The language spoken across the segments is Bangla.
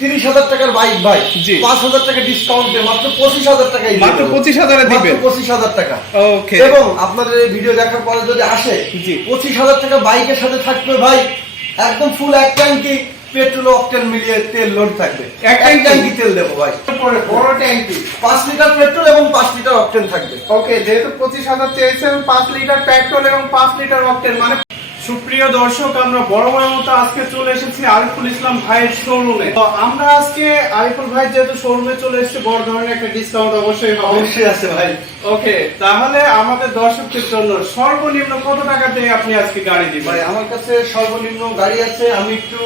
30,000 টাকার বাইক ভাই, 5,000 টাকা ডিসকাউন্টে মাত্র 25,000 টাকায় মাত্র 25,000 এ দিবেন। 25,000 টাকা। ওকে। এবং আপনাদের এই ভিডিও দেখার পরে যদি আসে 25,000 টাকা বাইকের সাথে থাকবে ভাই একদম ফুল এক ট্যাঙ্কি পেট্রোল অকটেন মিলিয়ে তেল লোড থাকবে। এক ট্যাঙ্কি তেল দেবো ভাই, বড় ট্যাঙ্কি 5 লিটার পেট্রোল এবং 5 লিটার অকটেন থাকবে। ওকে, যেহেতু 25,000 চেয়েছেন 5 লিটার পেট্রোল এবং 5 লিটার অকটেন মানে। সুপ্রিয় দর্শক, আমরা বড় মতো আজকে চলে এসেছি আরিফুল ইসলাম ভাইয়ের শোরুমে। তো আমরা আজকে আরিফুল ভাই যেহেতু শোরুমে চলে এসেছি, বড় ধরনের একটা ডিসকাউন্ট অবশ্যই আছে ভাই। ওকে, তাহলে আমাদের দর্শকদের জন্য সর্বনিম্ন কত টাকাতে আপনি আজকে গাড়ি দিবেন? ভাই আমার কাছে সর্বনিম্ন গাড়ি আছে, আমি একটু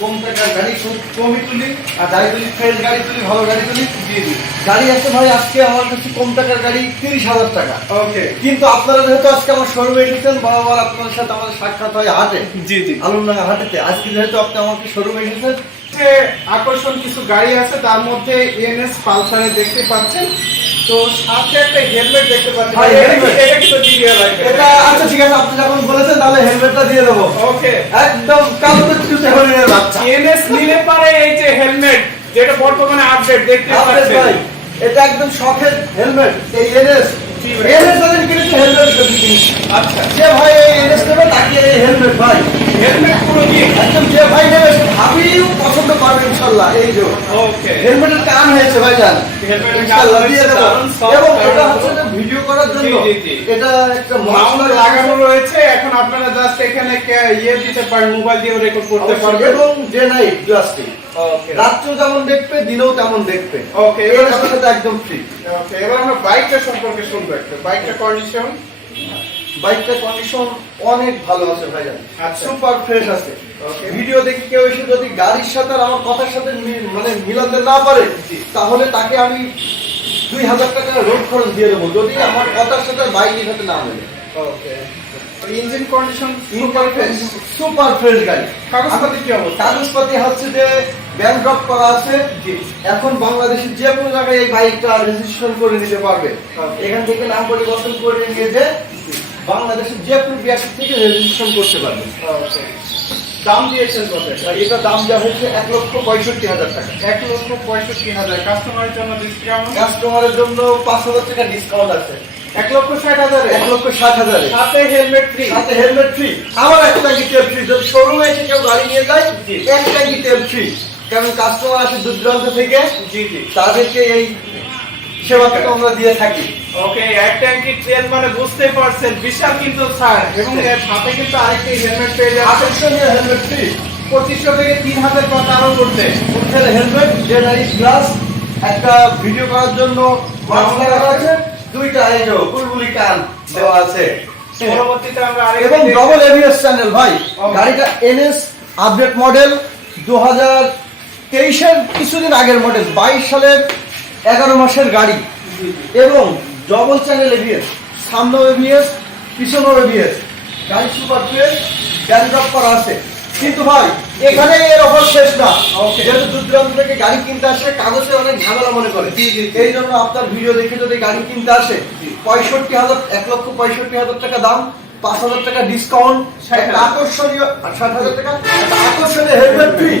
কম টাকার গাড়ি কমই তুলি, আর গাড়ি তুলি ফ্রেশ গাড়ি তুলি, ভালো গাড়ি তুলি। গাড়ি আছে ভাই আজকে আমার কাছে কম টাকার গাড়ি 30,000 টাকা। ওকে, কিন্তু আপনারা যেহেতু আজকে আমার শোরুমে এসেছেন, বরাবর আপনার সাথে আমাদের সাক্ষাৎ হয় হাটে, আলমডাঙ্গা হাটেতে। আজকে যেহেতু আপনি আমাকে শোরুমে এসেছেন, আকর্ষণ কিছু গাড়ি আছে, তার মধ্যে এনএস পালসারে দেখতে পাচ্ছেন। তো সাথে একটা হেলমেট দেখতে পাচ্ছেন। এটা কি তো দিয়ে রাখবেন? এটা আচ্ছা ঠিক আছে, আপনি যখন বলেছেন তাহলে হেলমেটটা দিয়ে দেবো। ওকে, একদম কালকে চুষে হয়ে যাচ্ছে। এনএস নিলে পারে এই যে হেলমেট, যেটা বর্তমানে আপডেট দেখতে পাচ্ছেন ভাই, এটা একদম শখের হেলমেট। এই এনএস যাদের কিনেছে হেলমেট কিনেছে। আচ্ছা, যে ভাই এই এনএস নেবে তাকে এই হেলমেট ভাই, হেলমেট পুরো কি একদম যে ভাই নেবে ভাবিও পছন্দ করবে ইনশাআল্লাহ। এই যে ওকে, হেলমেটের কান হয়েছে ভাই জান, হেলমেটের ইনশাআল্লাহ দিয়ে দেব। এবং এটা কান হচ্ছে ভিডিও করার জন্য এটা একটা মাউন্ট লাগানো রয়েছে। এখন আপনারা জাস্ট এখানে ইয়ে দিতে পারেন, মোবাইল দিয়ে রেকর্ড করতে পারবেন। এবং ডে নাইট গ্লাসটি ওকে, রাত্রেও যেমন দেখবে দিনেও তেমন দেখবে। ওকে, এর সাথে একদম ফ্রি। ওকে, এবার আমরা বাইকটা সম্পর্কে শুনবো একটু। বাইকটা কন্ডিশন, বাইকটার কন্ডিশন অনেক ভালো আছে ভাইজান, আচ্ছা। সুপার ফ্রেশ আছে। ওকে, ভিডিও দেখে কেউ এসে যদি গাড়ির সাথে আর আমার কথার সাথে মানে মিলাতে না পারে, তাহলে তাকে আমি 2,000 টাকা রোড খরচ দিয়ে দেবো, যদি আমার কথার সাথে বাইকের সাথে না মেলে। Okay, engine condition super fresh, super fresh গাড়ি। কাগজপাতি কি অবস্থা? কাগজপাতি হচ্ছে যে ব্যাংক ড্রপ করা আছে। এখন বাংলাদেশের যে কোনো জায়গায় এই বাইকটা রেজিস্ট্রেশন করে নিতে পারবে। এখান থেকে নাম পরিবর্তন করে নিয়ে যে বাংলাদেশের যে কোনো ব্যাংক থেকে রেজিস্ট্রেশন করতে পারবে। দাম দিয়েছেন কত? এটা দাম দেওয়া হয়েছে 1,65,000 টাকা। 1,65,000। কাস্টমারের জন্য ডিসকাউন্ট? কাস্টমারের জন্য 5,000 টাকা ডিসকাউন্ট আছে। 1,60,000 1,60,000 সাথে হেলমেট ফ্রি। সাথে হেলমেট ফ্রি। আমার এক ট্যাঙ্কি তেল ফ্রি। যদি শোরুমে এসে কেউ গাড়ি নিয়ে যায়, এক ট্যাঙ্কি তেল ফ্রি। কারণ কাস্টমার আসে দূর দূরান্ত থেকে, তাদেরকে এই সেবাটা আমরা দিয়ে থাকি। ওকে, এক ট্যাঙ্কি তেল মানে বুঝতে পারছেন বিশাল কিন্তু স্যার। এবং এর সাথে কিন্তু আরেকটি হেলমেট পেয়ে যাচ্ছে। আকর্ষণীয় হেলমেট ফ্রি। 2,500 থেকে 3,000 টাকা আরো করতে। হেলমেট, জেনারিক গ্লাস, একটা ভিডিও করার জন্য মাস্ক লাগানো আছে, দুইটা এই যে বুলবুলি কান দেওয়া আছে। পরবর্তীতে আমরা এবং ডবল এবিএস চ্যানেল ভাই। গাড়িটা এনএস আপডেট মডেল, 2023-এর কিছুদিন আগের মডেল, 22 সালের 11 মাসের গাড়ি। এবং ডবল চ্যানেল এবিএস, সামনে এবিএস, পিছনে এবিএস। গাড়ি সুপার ফ্রেশ, ব্যান্ড ড্রপ করা আছে। কিন্তু ভাই এখানে এর অফার শেষ না। যেহেতু দূর দূরান্ত থেকে গাড়ি কিনতে আসে, কাগজে অনেক ঝামেলা মনে করে, এই জন্য আপনার ভিডিও দেখে যদি গাড়ি কিনতে আসে, 1,65,000 টাকা দাম, 5,000 টাকা ডিসকাউন্ট, আকর্ষণীয় 60,000 টাকা, আকর্ষণীয় হেলমেট ফ্রি,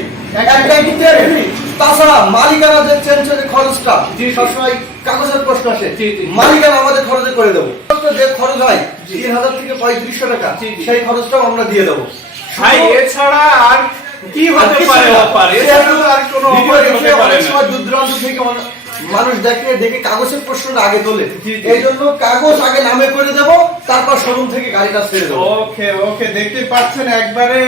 তাছাড়া মালিকানা যে চেঞ্জের খরচটা সবসময় কাগজের প্রশ্ন আসে, মালিকানা আমাদের খরচে করে দেবো। যে খরচ হয় 3,000 থেকে 3,500 টাকা, সেই খরচটাও আমরা দিয়ে দেবো। ভাই এছাড়া আর কি হতে পারে অফার? আর কোনো অফার হতে পারে না। দূর দূরান্ত থেকে মানুষ দেখে কাগজের প্রশ্নটা আগে তোলে, এই জন্য কাগজ আগে নামে করে দেব, তারপর শোরুম থেকে গাড়িটা ছেড়ে দেবো। ওকে, ওকে, দেখতে পাচ্ছেন একবারে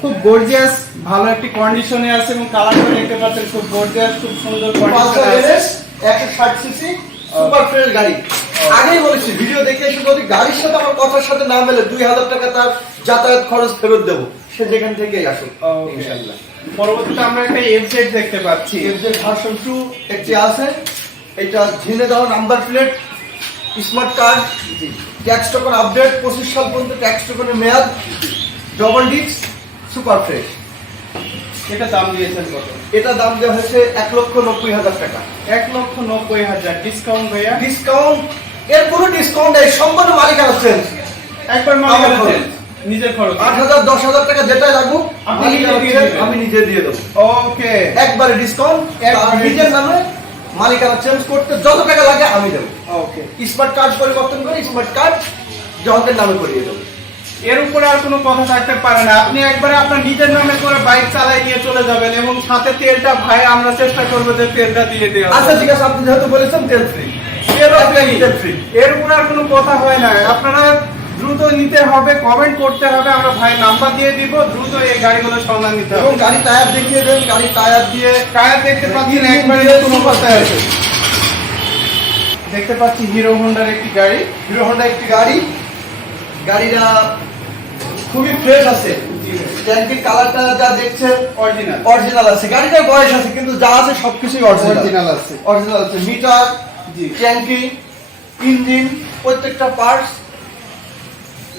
খুব গর্জিয়াস ভালো একটি কন্ডিশনে আছে এবং কালারটা দেখতে পাচ্ছেন খুব গর্জিয়াস, খুব সুন্দর কন্ডিশনে আছে। 160 সিসি সুপার ফ্রেশ গাড়ি। আগেই বলেছি ভিডিও দেখে এসে যদি গাড়ির সাথে আমার কথার সাথে না মেলে, 2,000 টাকা তার যাতায়াত খরচ ফেরত দেবো, সে যেখান থেকেই আসুক ইনশাআল্লাহ। পরবর্তীতে আমরা একটা এফজেড দেখতে পাচ্ছি। এফজেড ভার্সন 2 একটি আছে। এটা ঝিনে দেওয়া number plate, smart card, tax token update, 25 সাল পর্যন্ত ট্যাক্স টোকনের মেয়াদ, ডবল ডিস্ক, সুপার ফ্রেশ। এটা দাম দিয়েছেন কত? এটা দাম দেওয়া হয়েছে 1,90,000 টাকা। 1,90,000 ডিসকাউন্ট ভাইয়া? ডিসকাউন্ট, এর পুরো ডিসকাউন্ট নেই, সম্পূর্ণ মালিকানা চেঞ্জ। একবার মালিকানা চেঞ্জ। নিজের খরচ 8,000 10,000 টাকা যেটা লাগবে আপনি নিজে দিয়ে দিবেন? আমি নিজে দিয়ে দেবো। ওকে, একবারে ডিসকাউন্ট, একবারে নিজের নামে মালিকানা চেঞ্জ করতে যত টাকা লাগে আমি দেবো। ওকে। স্মার্ট কার্ড পরিবর্তন করে স্মার্ট কার্ড গ্রাহকের নামে করিয়ে দেবো। এর উপরে আর কোনো কথা থাকতে পারে না। আপনি একবারে আপনার নিজের নামে করে বাইক চালাই নিয়ে চলে যাবেন এবং সাথে তেলটা ভাই আমরা চেষ্টা করবো যে তেলটা দিয়ে দেওয়া। আচ্ছা ঠিক আছে, আপনি যেহেতু বলেছেন তেল ফ্রি, তেল ফ্রি। এর উপরে আর কোনো কথা হয় না। আপনারা দ্রুত নিতে হবে, কমেন্ট করতে হবে, আমরা ভাই নাম্বার দিয়ে দিব, দ্রুত এই গাড়িগুলোর সন্ধান নিতে এবং হবে। গাড়ি টায়ার দেখিয়ে দেন, গাড়ি টায়ার দিয়ে টায়ার দেখতে পাচ্ছেন একবারে নতুন অবস্থায় আছে। দেখতে পাচ্ছি হিরো হোন্ডার একটি গাড়ি। হিরো হোন্ডা একটি গাড়ি, গাড়িটা খুবই ফ্রেশ আছে। ট্যাঙ্কির কালারটা যা দেখছেন অরিজিনাল অরিজিনাল আছে। গাড়িটার বয়স আছে কিন্তু যা আছে সবকিছুই অরিজিনাল আছে। অরিজিনাল আছে। মিটার, জি। ট্যাঙ্কি, ইঞ্জিন, প্রত্যেকটা পার্টস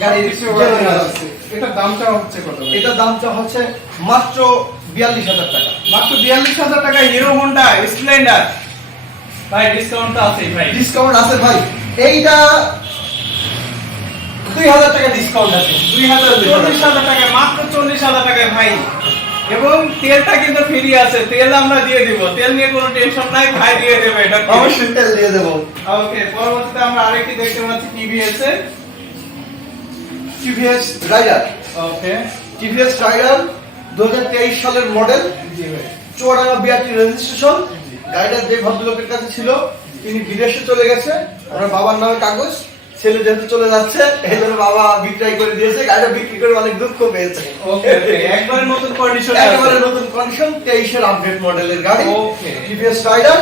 গাড়ির genuine আছে। এটার দামটা হচ্ছে কত? এটার দামটা হচ্ছে মাত্র 42,000 টাকা। মাত্র 42,000 টাকা হিরো হোন্ডা স্প্লেন্ডার। ভাই ডিসকাউন্ট তো আছে ভাই। ডিসকাউন্ট আছে ভাই, এইটা 2,000 টাকা ডিসকাউন্ট আছে। 40,000 টাকা, মাত্র 40,000 টাকায় ভাই। এবং তেলটা কিন্তু ফ্রি আছে, তেল আমরা দিয়ে দিব, তেল নিয়ে কোনো টেনশন নাই, ভাই দিয়ে দেবে এটা। অবশ্যই তেল দিয়ে দেবো। ওকে, পরবর্তীতে আমরা আরেকটি দেখতে পাচ্ছি টিভিএস এর। টিভিএস রাইডার, ওকে, টিভিএস রাইডার 2023 সালের মডেল, জি ভাই। Chuadanga BRT registration. গাড়িটা যে ভদ্রলোকের কাছে ছিল তিনি বিদেশে চলে গেছে, আমার বাবার নামে কাগজ, ছেলে যেহেতু চলে যাচ্ছে এই জন্য বাবা বিক্রয় করে দিয়েছে। গাড়িটা বিক্রি করে অনেক দুঃখ পেয়েছে। ওকে, একবারে নতুন কন্ডিশন একেবারে নতুন কন্ডিশন, 23 এর আপডেট মডেলের গাড়ি। ওকে। টিভিএস রাইডার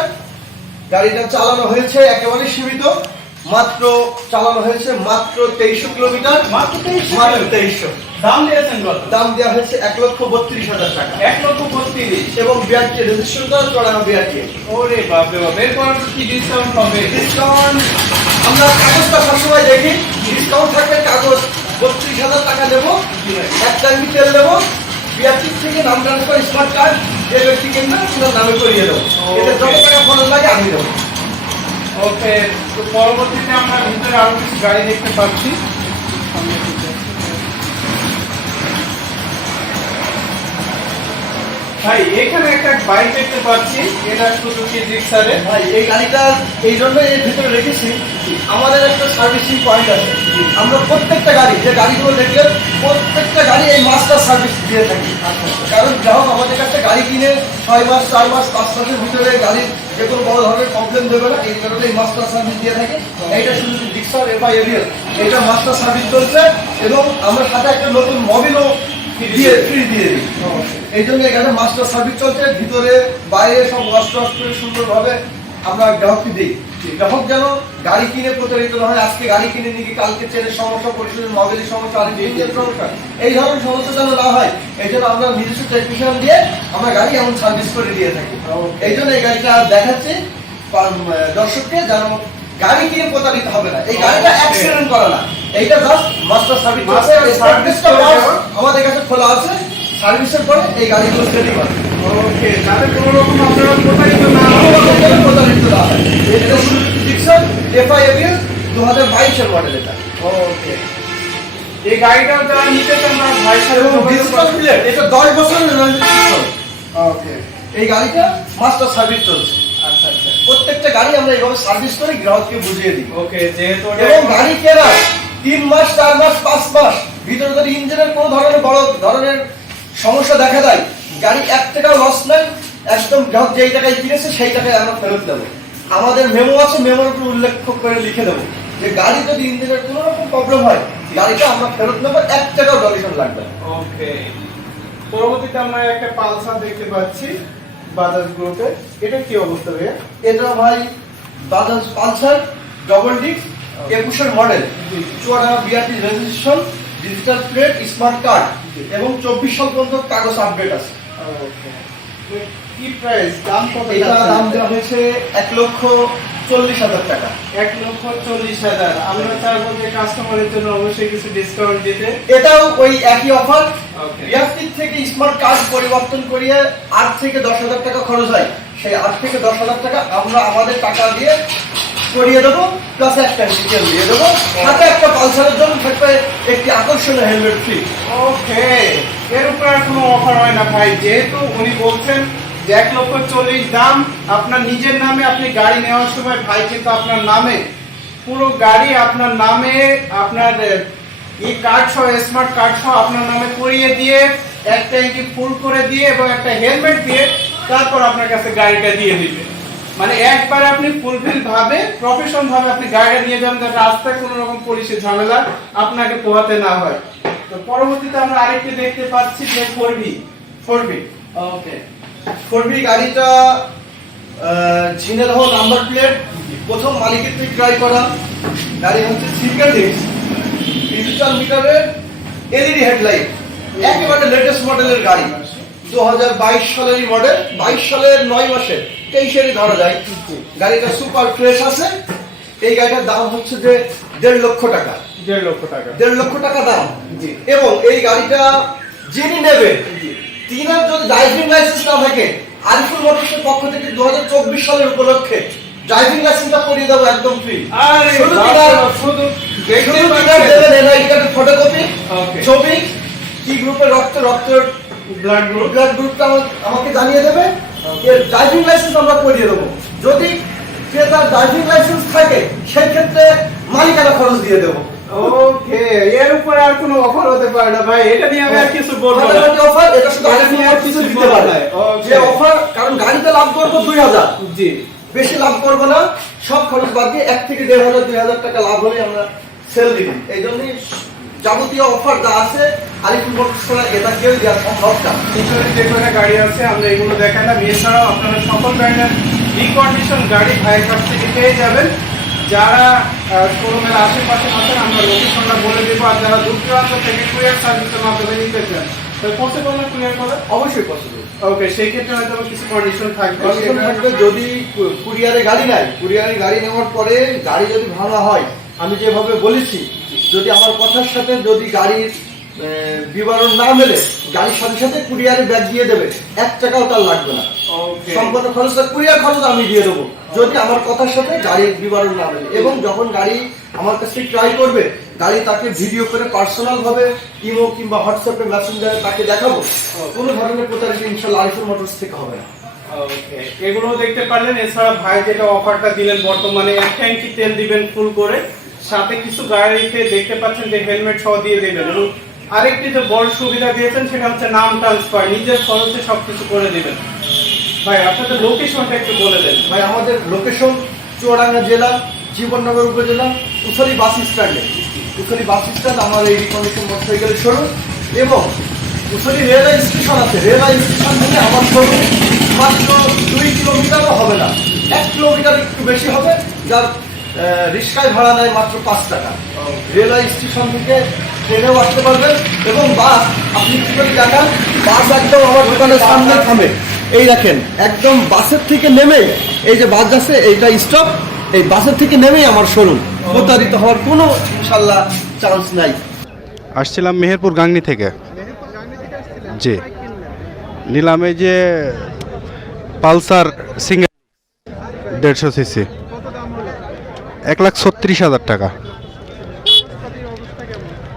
গাড়িটা চালানো হয়েছে একেবারে সীমিত, মাত্র চালানো হয়েছে মাত্র 2300 কিলোমিটার। মাত্র 2300 মাত্র 2300। দাম দিয়েছেন কত? দাম দেওয়া হয়েছে 1,32,000 টাকা 1,32,000। এবং বিআরটি রেজিস্ট্রেশন করা চড়ানো বিআরটি। ওরে বাপ রে বাপ, এরপর কি ডিসকাউন্ট হবে? ডিসকাউন্ট আমরা কাগজটা সবসময় দেখি, ডিসকাউন্ট থাকবে। কাগজ 32,000 টাকা দেবো, এক ট্যাঙ্কি তেল দেবো, বিআরটি থেকে নাম ট্রান্সফার স্মার্ট কার্ড যে ব্যক্তি কিনবে ওনার নামে করিয়ে দেবো। এতে যত টাকা ফলন লাগে আমি দেবো। ওকে, তো পরবর্তীতে আমরা ভিতরে আরো কিছু গাড়ি দেখতে পাচ্ছি। ভাই এখানে একটা বাইক দেখতে পাচ্ছি, এটা সুজুকি জিক্সারের। ভাই এই গাড়িটা এই জন্য এর ভিতরে রেখেছি, আমাদের একটা সার্ভিসিং পয়েন্ট আছে। আমরা প্রত্যেকটা গাড়ি, যে গাড়িগুলো দেখলেন প্রত্যেকটা গাড়ি এই মাস্টার সার্ভিস দিয়ে থাকি। কারণ গ্রাহক আমাদের কাছে গাড়ি কিনে 6 মাস 4 মাস 5 মাসের ভিতরে গাড়ির যে কোনো বড় ধরনের প্রবলেম দেবে না, এই কারণে এই মাস্টার সার্ভিস দিয়ে থাকি। এইটা শুধু জিক্সার এফআই এভিএল, এটা মাস্টার সার্ভিস চলছে এবং আমরা সাথে একটা নতুন মোবিলও দিয়ে ফ্রি দিয়ে দিই। এই জন্য এখানে মাস্টার সার্ভিস চলছে, ভিতরে বাইরে সব ওয়াশ টস করে সুন্দরভাবে আমরা গ্রাহককে দিই। গ্রাহক যেন গাড়ি কিনে প্রতারিত না হয়, আজকে গাড়ি কিনে নিয়ে গিয়ে কালকে চেনের সমস্যা, পরিষদের মোবাইলের সমস্যা, আর ইঞ্জিনের সমস্যা, এই ধরনের সমস্যা যেন না হয় এই জন্য আমরা নিজস্ব টেকনিশিয়ান দিয়ে আমরা গাড়ি এমন সার্ভিস করে দিয়ে থাকি। এই জন্য এই গাড়িটা দেখাচ্ছি দর্শককে, যেন গাড়ি কিনে প্রতারিত হবে না। এই গাড়িটা অ্যাক্সিডেন্ট করা না, এইটা জাস্ট মাস্টার সার্ভিস চলছে। এই সার্ভিসটা আমাদের কাছে খোলা আছে, সার্ভিসের পরে এই গাড়িগুলো সেটি করে। ওকে, যাতে কোনো রকম আপনারা প্রতারিত না হন। প্রতারিত না হয়। এটা সুজুকি জিক্সার এফআই এভিএল 2022 এর মডেল এটা। ওকে, এই গাড়িটা যারা নিতে চান না ভাই সাথে এবং ডিজিটাল প্লেট, এটা 10 বছরের রেজিস্ট্রেশন। ওকে, এই গাড়িটা মাস্টার সার্ভিস চলছে। আচ্ছা আচ্ছা। প্রত্যেকটা গাড়ি আমরা এইভাবে সার্ভিস করে গ্রাহককে বুঝিয়ে দিই। ওকে, যেহেতু এবং গাড়ি কেনা 3 মাস 4 মাস 5 মাস ভিতরে যদি ইঞ্জিনের কোনো ধরনের বড় ধরনের সমস্যা দেখা দেয়, গাড়ি 1 টাকাও লস নাই, একদম গ্রাহক যেই টাকায় কিনেছে সেই টাকায় আমরা ফেরত দেবো। আমাদের মেমো আছে, মেমোর উপর উল্লেখ করে লিখে দেবো যে গাড়ি যদি ইঞ্জিনের কোনো রকম প্রবলেম হয় গাড়িটা আমরা ফেরত নেবো, 1 টাকাও ডনেশন লাগবে না। ওকে, পরবর্তীতে আমরা একটা পালসার দেখতে পাচ্ছি বাজাজ গ্রুপে। এটা কি অবস্থা ভাইয়া? এটা ভাই বাজাজ পালসার ডবল ডিস্ক 21 এর model, Chuadanga BRT registration, digital plate, smart card এবং 24 সাল পর্যন্ত কাগজ আপডেট আছে। ওকে, কি প্রাইস, দাম কত? এটা দাম দেওয়া হয়েছে 1,40,000 টাকা। 1,40,000। আমরা চাইবো যে কাস্টমারের জন্য অবশ্যই কিছু ডিসকাউন্ট দিতে। এটাও ওই একই অফার। ওকে, বিআরটি থেকে স্মার্ট কার্ড পরিবর্তন করিয়ে 8 থেকে 10,000 টাকা খরচ হয়, সেই 8 থেকে 10,000 টাকা আমরা আমাদের টাকা দিয়ে করিয়ে দেবো, প্লাস একটা ডিটেল দিয়ে দেবো, সাথে একটা পালসারের জন্য থাকবে একটি আকর্ষণীয় হেলমেট ফ্রি। ওকে, এর উপরে আর কোনো অফার হয় না ভাই? যেহেতু উনি বলছেন যে 1,40,000 দাম, আপনার নিজের নামে আপনি গাড়ি নেওয়ার সময় ভাই কিন্তু আপনার নামে পুরো গাড়ি আপনার নামে আপনার এই কার্ড সহ, স্মার্ট কার্ড সহ আপনার নামে করিয়ে দিয়ে এক ট্যাঙ্কি ফুল করে দিয়ে এবং একটা হেলমেট দিয়ে তারপর আপনার কাছে গাড়িটা দিয়ে দিবে। মানে একবার আপনি ফুলফিল ভাবে, প্রফেশন ভাবে আপনি গাড়িটা নিয়ে যাবেন, যাতে রাস্তায় কোনো রকম পুলিশের ঝামেলা আপনাকে পোহাতে না হয়। তো পরবর্তীতে আমরা আরেকটি দেখতে পাচ্ছি যে 4B। ওকে, 4B গাড়িটা ঝিনাইদহ নাম্বার প্লেট, প্রথম মালিকের থেকে ট্রাই করা গাড়ি হচ্ছে সিঙ্গেল ডিস্ক, ডিজিটাল মিটারের এলইডি হেডলাইট, একেবারে লেটেস্ট মডেলের গাড়ি, 2022 সালেরই মডেল, 22 সালের 9 মাসের 23-এরই ধরা যায়। গাড়িটা সুপার ফ্রেশ আছে। এই গাড়িটার দাম হচ্ছে যে 1.5 লক্ষ টাকা। 1.5 লক্ষ টাকা দাম। জি। এবং এই গাড়িটা যিনি নেবে, তিনার যদি ড্রাইভিং লাইসেন্স না থাকে, আরিফুল মোটরসের পক্ষ থেকে 2024 সালের উপলক্ষে ড্রাইভিং লাইসেন্সটা করিয়ে দেবো একদম ফ্রি। আরে শুধু শুধু দেবেন এনআইডি কার্ডের ফটোকপি, ওকে, ছবি, কি গ্রুপের রক্তের ব্লাড গ্রুপ, গ্রুপটা আমাকে জানিয়ে দেবে, এর ড্রাইভিং লাইসেন্স আমরা করিয়ে দেবো। যদি ক্রেতার ড্রাইভিং লাইসেন্স থাকে সেই ক্ষেত্রে মালিকানা খরচ দিয়ে দেবো। ওকে, এর উপরে আর কোনো অফার হতে পারে না ভাই, এটা নিয়ে আমি আর কিছু বলবো না। ফাটাফাটি অফার, এটা শুধু এটা নিয়ে আর কিছু দিতে পারে। ওকে। যে অফার, কারণ গাড়িতে লাভ করবো 2000, জি, বেশি লাভ করবো না, সব খরচ বাদ দিয়ে 1 থেকে 1,500 2,000 টাকা লাভ হলে আমরা সেল দিব। এই জন্যই যাবতীয় অফার যা আছে আলিপুর মোটরস ছাড়া এটা কেউ দেওয়া সম্ভব না। ভিতরে যে কয়টা গাড়ি আছে আমরা এগুলো দেখালাম। এছাড়াও আপনারা সকল ধরনের রিকন্ডিশন গাড়ি ভাইয়ের কাছ থেকে পেয়ে যাবেন। যারা শোরুমের আশেপাশে আছেন আমরা লোকেশনটা বলে দেবো, আর যারা দূর দূরান্ত থেকে কুরিয়ার সার্ভিসের মাধ্যমে নিতে চান পসিবল না কুরিয়ার করা? অবশ্যই পসিবল। ওকে, সেই ক্ষেত্রে হয়তো কিছু কন্ডিশন থাকবে। কন্ডিশন থাকবে, যদি কুরিয়ারে গাড়ি নাই, কুরিয়ারে গাড়ি নেওয়ার পরে গাড়ি যদি ভাঙা হয়, আমি যেভাবে বলেছি, যদি আমার কথার সাথে যদি গাড়ির বিবরণ না মেলে, গাড়ির সাথে সাথে কুরিয়ারে ব্যাগ দিয়ে দেবে, 1 টাকাও তার লাগবে না। ওকে, সম্পূর্ণ খরচটা কুরিয়ার খরচ আমি দিয়ে দেবো, যদি আমার কথার সাথে গাড়ির বিবরণ না মেলে। এবং যখন গাড়ি আমার কাছে ট্রাই করবে, গাড়ি তাকে ভিডিও করে পার্সোনাল ভাবে ইমো কিংবা হোয়াটসঅ্যাপে মেসেঞ্জারে তাকে দেখাবো। কোনো ধরনের প্রতারিত ইনশাআল্লাহ আরিফুল মোটরস থেকে হবে না। ওকে, এগুলো দেখতে পারলেন। এছাড়া ভাই যেটা অফারটা দিলেন বর্তমানে, 1 ট্যাঙ্কি তেল দিবেন ফুল করে, সাথে কিছু গাড়িতে দেখতে পাচ্ছেন যে হেলমেট সহ দিয়ে দেবেন। এবং আরেকটি যে বড় সুবিধা দিয়েছেন সেটা হচ্ছে নাম ট্রান্সফার, নিজের খরচে সবকিছু করে দিবেন। ভাই আপনাদের লোকেশনটা একটু বলে দেন। ভাই আমাদের লোকেশন চুয়াডাঙ্গা জেলা, জীবননগর উপজেলা, উথলি বাস স্ট্যান্ডে। উথলি বাস স্ট্যান্ড আমার এই রিকন্ডিশন মোটরসাইকেলের শোরুম। এবং উথলি রেলওয়ে স্টেশন আছে, রেলওয়ে স্টেশন থেকে আমার শোরুম মাত্র 2 কিলোমিটারও হবে না, 1 কিলোমিটার একটু বেশি হবে, যার রিক্সায় ভাড়া নেয় মাত্র 5 টাকা। রেলওয়ে স্টেশন থেকে ট্রেনেও আসতে পারবেন। এবং বাস, আপনি কি করে দেখান, বাস একদম আমার দোকানের সামনে থামে, এই দেখেন, একদম বাসের থেকে নেমেই, এই যে বাস আছে এইটা স্টপ, এই বাসের থেকে নেমেই আমার শোরুম। প্রতারিত হওয়ার কোনো ইনশাল্লাহ চান্স নাই। আসছিলাম মেহেরপুর গাংনী থেকে। জি, নিলামে যে পালসার সিঙ্গেল 150 সিসি, 1,36,000 টাকা।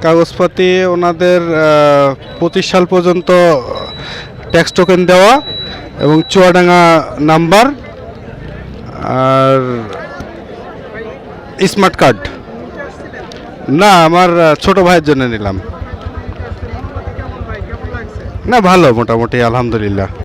কাগজপাতি ওনাদের 25 সাল পর্যন্ত ট্যাক্স টোকেন দেওয়া এবং চুয়াডাঙ্গা নাম্বার আর স্মার্ট কার্ড। না, আমার ছোট ভাইয়ের জন্য নিলাম। না, ভালো, মোটামুটি আলহামদুলিল্লাহ।